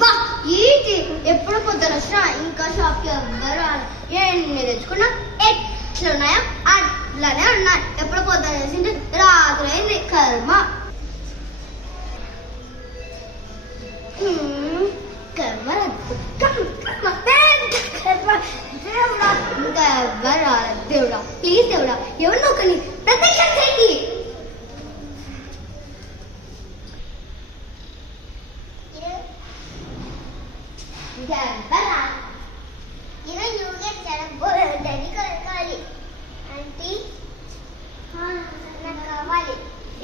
వా ఏంటి ఎప్పుడు పొద్దున వచ్చినా ఇంకా షాప్కి ఎవ్వరు ఎన్ని తెచ్చుకున్నా ఎట్లున్నాయో అట్లానే ఉన్నాయి. ఎప్పుడు పొద్దున చేసింది రాత్రి అయింది కర్మ. ఇంకా ఎవ్వరు రాలేదు. దేవుడా ప్లీజ్ దేవుడా ఎవరినో ఒకరిని ప్రత్యక్షం చేయి.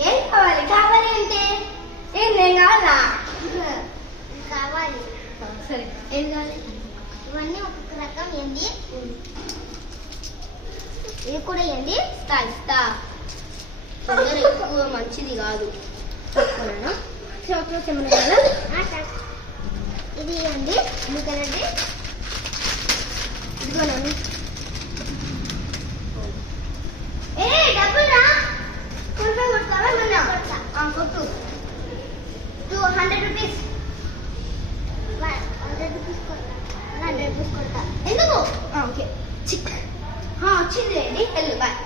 ఏం కావాలి? కావాలి అంటే ఏం నేను కావాలా? కావాలి. సరే ఏం కావాలి? ఇవన్నీ ఒక్కొక్క రకం ఏంది, ఇది కూడా ఏంది. ఇస్తా తొందర ఎక్కువ మంచిది కాదు. చాక్లెట్స్ ఏమన్నా ఇది ఏంది, ఎందుకనండి ఇదిగోనండి. ఏ డబ్బులు రా కొడతావా? కొట్టు 200 రూపీస్. 100 రూపీస్ కొడతా. 100 రూపీస్ కొడతా. ఎందుకు? ఓకే చిక్ వచ్చింది రండి వెళ్ళు బాయ్.